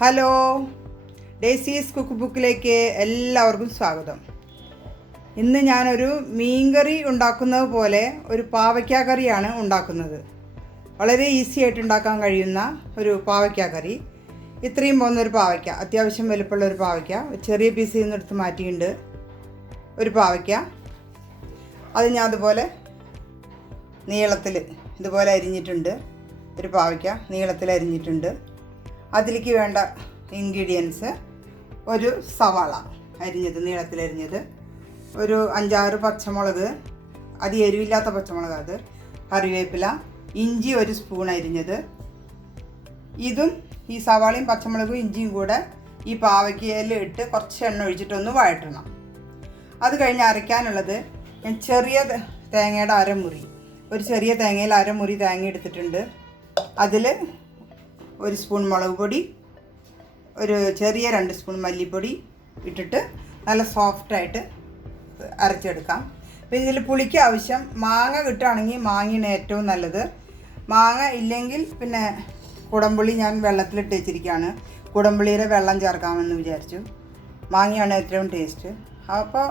Hello, ഡേസീസ് cook ബുക്കിലേക്ക് എല്ലാവർക്കും സ്വാഗതം. ഇന്ന് ഞാനൊരു മീൻകറി ഉണ്ടാക്കുന്നത് പോലെ ഒരു പാവയ്ക്ക കറിയാണ് ഉണ്ടാക്കുന്നത്. വളരെ ഈസി ആയിട്ട് ഉണ്ടാക്കാൻ കഴിയുന്ന ഒരു പാവയ്ക്ക കറി. ഇത്രയും പോകുന്നൊരു പാവയ്ക്ക, അത്യാവശ്യം വലുപ്പമുള്ള ഒരു പാവയ്ക്ക, ചെറിയ പീസിൽ നിന്ന് എടുത്ത് മാറ്റിയിട്ടുണ്ട് ഒരു പാവയ്ക്ക. അത് ഞാൻ അതുപോലെ നീളത്തിൽ ഇതുപോലെ അരിഞ്ഞിട്ടുണ്ട്. ഒരു പാവയ്ക്ക നീളത്തിൽ അരിഞ്ഞിട്ടുണ്ട്. അതിലേക്ക് വേണ്ട ഇൻഗ്രീഡിയൻസ്: ഒരു സവാള അരിഞ്ഞത്, നീളത്തിലരിഞ്ഞത്, ഒരു 5-6 പച്ചമുളക്, അത് എരിവില്ലാത്ത പച്ചമുളക്, അത് കറിവേപ്പില, ഇഞ്ചി 1 സ്പൂൺ അരിഞ്ഞത്. ഇതും ഈ സവാളയും പച്ചമുളകും ഇഞ്ചിയും കൂടെ ഈ പാവയ്ക്കയിൽ ഇട്ട് കുറച്ച് എണ്ണ ഒഴിച്ചിട്ടൊന്ന് വഴറ്റണം. അത് കഴിഞ്ഞ് അരയ്ക്കാനുള്ളത് ഞാൻ ചെറിയ തേങ്ങയുടെ അരമുറി, ഒരു ചെറിയ തേങ്ങയിൽ അരമുറി തേങ്ങ എടുത്തിട്ടുണ്ട്. അതിൽ 1 സ്പൂൺ മുളക് പൊടി, ഒരു ചെറിയ 2 സ്പൂൺ മല്ലിപ്പൊടി ഇട്ടിട്ട് നല്ല സോഫ്റ്റായിട്ട് അരച്ചെടുക്കാം. പിന്നെ ഇതിൽ പുളിക്ക് ആവശ്യം മാങ്ങ കിട്ടുകയാണെങ്കിൽ മാങ്ങയാണ് ഏറ്റവും നല്ലത്. മാങ്ങ ഇല്ലെങ്കിൽ പിന്നെ കുടംപുളി ഞാൻ വെള്ളത്തിലിട്ട് വെച്ചിരിക്കുകയാണ്. കുടംപുളിയുടെ വെള്ളം ചേർക്കാമെന്ന് വിചാരിച്ചു. മാങ്ങയാണ് ഏറ്റവും ടേസ്റ്റ്. അപ്പോൾ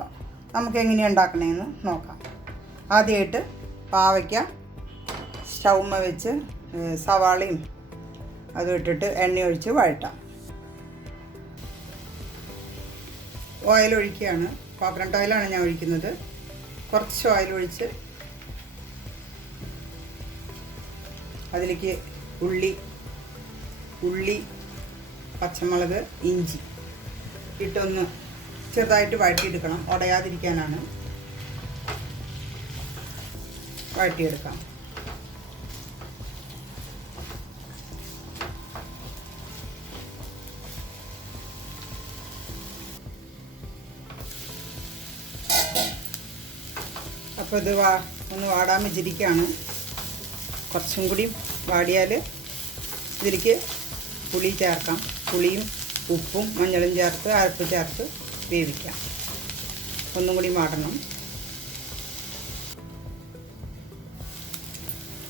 നമുക്ക് എങ്ങനെയാണ് ഉണ്ടാക്കണമെന്ന് നോക്കാം. ആദ്യമായിട്ട് പാവയ്ക്ക സ്റ്റൗമ്മ വെച്ച് സവാളയും അത് ഇട്ടിട്ട് എണ്ണ ഒഴിച്ച് വഴറ്റാം. ഓയിൽ ഒഴിക്കുകയാണ്. കോക്കനട്ട് ഓയിലാണ് ഞാൻ ഒഴിക്കുന്നത്. കുറച്ച് ഓയിൽ ഒഴിച്ച് അതിലേക്ക് ഉള്ളി, പച്ചമുളക്, ഇഞ്ചി ഇട്ടൊന്ന് ചെറുതായിട്ട് വഴറ്റിയെടുക്കണം. ഉടയാതിരിക്കാനാണ്. വഴറ്റിയെടുക്കാം. അപ്പോൾ ഇത് ഒന്ന് വാടാൻ വെച്ചിരിക്കുകയാണ്. കുറച്ചും കൂടി വാടിയാൽ ഇതിലേക്ക് പുളി ചേർക്കാം. പുളിയും ഉപ്പും മഞ്ഞളും ചേർത്ത് അരപ്പ് ചേർത്ത് വേവിക്കാം. ഒന്നും കൂടി വാടണം.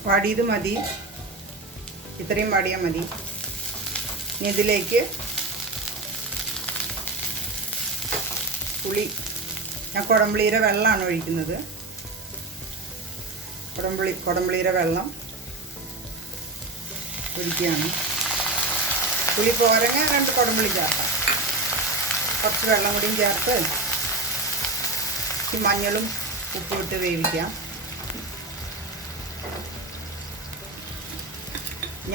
വാടിയത് മതി, ഇത്രയും വാടിയാൽ മതി. ഇനി ഇതിലേക്ക് പുളി, ഞാൻ കുടംപുളിയുടെ വെള്ളമാണ് ഒഴിക്കുന്നത്. കുടംപുളിയുടെ വെള്ളം ഒഴിക്കുകയാണ്. പുളി പോരങ്ങ 2 കുടംപുളി ചേർക്കാം. കുറച്ച് വെള്ളം കൂടിയും ചേർത്ത് ഈ മഞ്ഞളും ഉപ്പും ഇട്ട് വേവിക്കാം.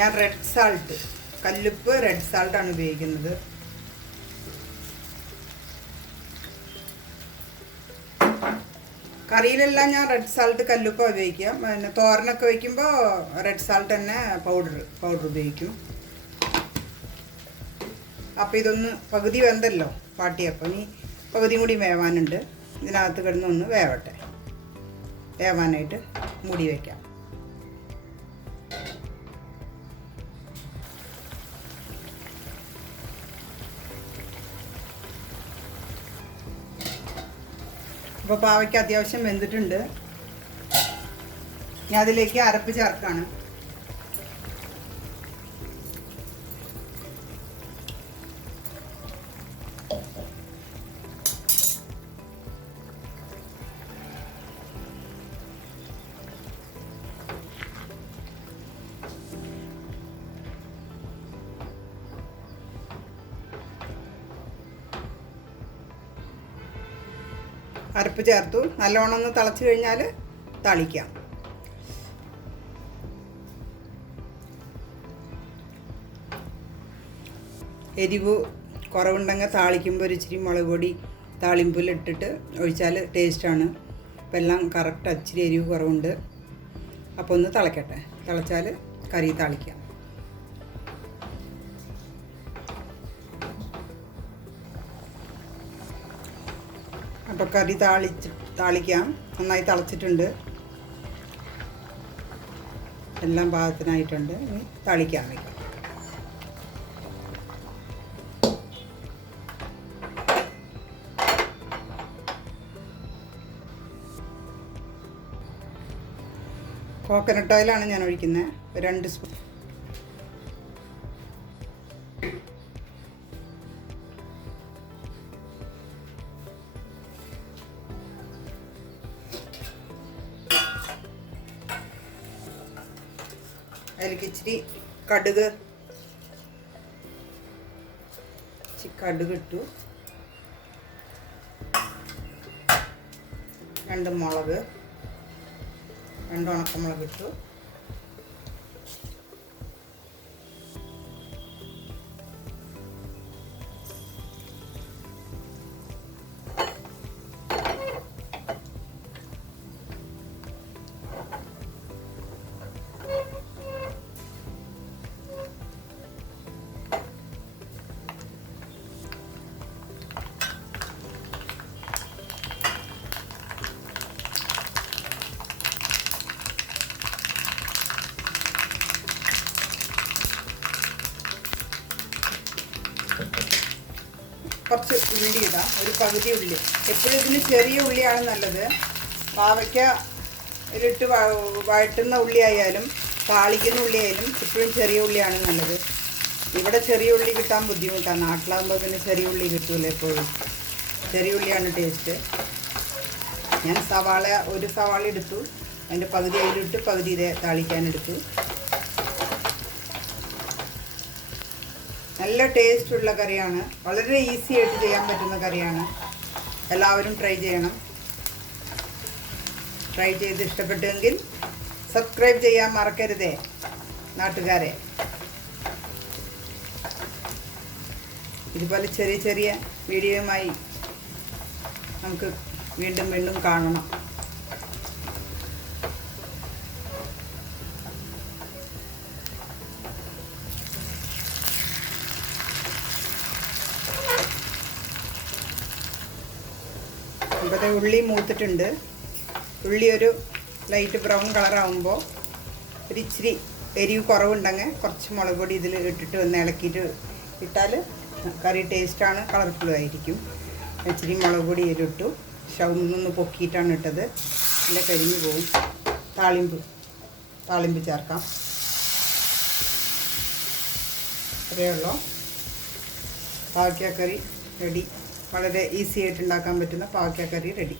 ഞാൻ റെഡ് സാൾട്ട്, കല്ലുപ്പ് റെഡ് സാൾട്ടാണ് ഉപയോഗിക്കുന്നത്. കറിയിലെല്ലാം ഞാൻ റെഡ് സാൾട്ട് കല്ലുപ്പ് ഉപയോഗിക്കാം. പിന്നെ തോരനൊക്കെ വയ്ക്കുമ്പോൾ റെഡ് സാൾട്ട് തന്നെ പൗഡർ ഉപയോഗിക്കും. അപ്പോൾ ഇതൊന്ന് പകുതി വെന്തല്ലോ പാട്ടിയപ്പം. ഇനി പകുതിയും കൂടി വേവാനുണ്ട്. ഇതിനകത്ത് കിടന്നൊന്ന് വേവട്ടെ. വേവാനായിട്ട് മൂടി വയ്ക്കാം. അപ്പോൾ പാവയ്ക്ക് അത്യാവശ്യം വെന്തിട്ടുണ്ട്. ഞാൻ അതിലേക്ക് അരപ്പ് ചേർക്കാണ്. അരപ്പ് ചേർത്തു. നല്ലോണം ഒന്ന് തിളച്ച് കഴിഞ്ഞാൽ താളിക്കാം. എരിവ് കുറവുണ്ടെങ്കിൽ താളിക്കുമ്പോൾ ഒരു ഇച്ചിരി മുളക് പൊടി താളിമ്പിലിട്ടിട്ട് ഒഴിച്ചാൽ ടേസ്റ്റാണ്. അപ്പം എല്ലാം കറക്റ്റ്. ഇച്ചിരി എരിവ് കുറവുണ്ട്. അപ്പോൾ ഒന്ന് തിളക്കട്ടെ. തിളച്ചാൽ കറി താളിക്കാം. അപ്പോൾ കറി താളിക്കാം. നന്നായി തിളച്ചിട്ടുണ്ട്. എല്ലാം പാകത്തിനായിട്ടുണ്ട്. ഇനി താളിക്കാൻ വയ്ക്കാം. കോക്കനട്ട് ഓയിലാണ് ഞാൻ ഒഴിക്കുന്നത്. 2 സ്പൂൺ അതിലേക്ക് ഇച്ചിരി കടുക് ഇട്ടു, 2 മുളക്, 2 ഉണക്കമുളക് ഇട്ടു. കുറച്ച് ഉള്ളി ഇടാം, ഒരു പകുതി ഉള്ളി. എപ്പോഴും ഇതിന് ചെറിയ ഉള്ളിയാണ് നല്ലത്. പാവയ്ക്ക ഇട്ട് വഴറ്റുന്ന ഉള്ളി ആയാലും താളിക്കുന്ന ഉള്ളി ആയാലും എപ്പോഴും ചെറിയ ഉള്ളിയാണ് നല്ലത്. ഇവിടെ ചെറിയ ഉള്ളി കിട്ടാൻ ബുദ്ധിമുട്ടാണ്. നാട്ടിലാകുമ്പോൾ പിന്നെ ചെറിയ ഉള്ളി കിട്ടുമല്ലോ എപ്പോഴും. ചെറിയ ഉള്ളിയാണ് ടേസ്റ്റ്. ഞാൻ ഒരു സവാള എടുത്തു, അതിൻ്റെ പകുതി അതിലിട്ട് പകുതി ഇതേ താളിക്കാനെടുത്തു. നല്ല ടേസ്റ്റുള്ള കറിയാണ്, വളരെ ഈസി ആയിട്ട് ചെയ്യാൻ പറ്റുന്ന കറിയാണ്. എല്ലാവരും ട്രൈ ചെയ്യണം. ട്രൈ ചെയ്ത് ഇഷ്ടപ്പെട്ടെങ്കിൽ സബ്സ്ക്രൈബ് ചെയ്യാൻ മറക്കരുതേ നാട്ടുകാരെ. ഇതുപോലെ ചെറിയ ചെറിയ വീഡിയോയുമായി നമുക്ക് വീണ്ടും വീണ്ടും കാണണം. ഇവിടെ ഉള്ളി മൂത്തിട്ടുണ്ട്. ഉള്ളി ഒരു ലൈറ്റ് ബ്രൗൺ കളറാകുമ്പോൾ ഒരു ഇച്ചിരി എരിവ് കുറവുണ്ടെങ്കിൽ കുറച്ച് മുളക് പൊടി ഇതിൽ ഇട്ടിട്ട് ഒന്ന് ഇളക്കിയിട്ട് ഇട്ടാൽ കറി ടേസ്റ്റാണ്, കളർഫുള്ളും ആയിരിക്കും. ഇച്ചിരി മുളക് പൊടി ഇതിലിട്ടു. ഷൗന്നൊന്ന് പൊക്കിയിട്ടാണ് ഇട്ടത്, നല്ല കരിഞ്ഞു പോകും. താളിമ്പ് ചേർക്കാം. അത്രയേ ഉള്ളൂ. പാവയ്ക്കാക്കറി റെഡി. വളരെ ഈസി ആയിട്ട് ഉണ്ടാക്കാൻ പറ്റുന്ന പാവയ്ക്കാക്കറി റെഡി.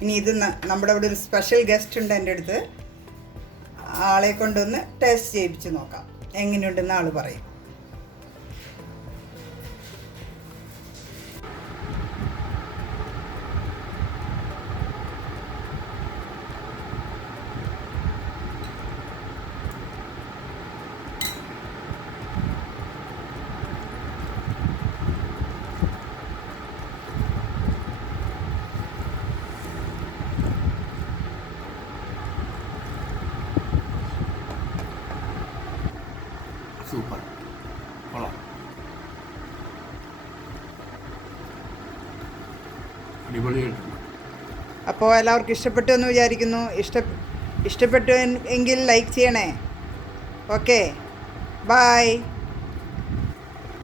ഇനി ഇത് നമ്മുടെ ഇവിടെ ഒരു സ്പെഷ്യൽ ഗസ്റ്റ് ഉണ്ട് എൻ്റെ അടുത്ത്. ആളെ കൊണ്ടൊന്ന് ടേസ്റ്റ് ചെയ്യിപ്പിച്ച് നോക്കാം, എങ്ങനെയുണ്ടെന്ന് ആൾ പറയും. സൂപ്പർ, കൊള്ളാം, അടിപൊളിയായിട്ടുണ്ട്. അപ്പോൾ എല്ലാവർക്കും ഇഷ്ടപ്പെട്ടു എന്ന് വിചാരിക്കുന്നു. ഇഷ്ടപ്പെട്ടു എങ്കിൽ ലൈക്ക് ചെയ്യണേ. Okay, by.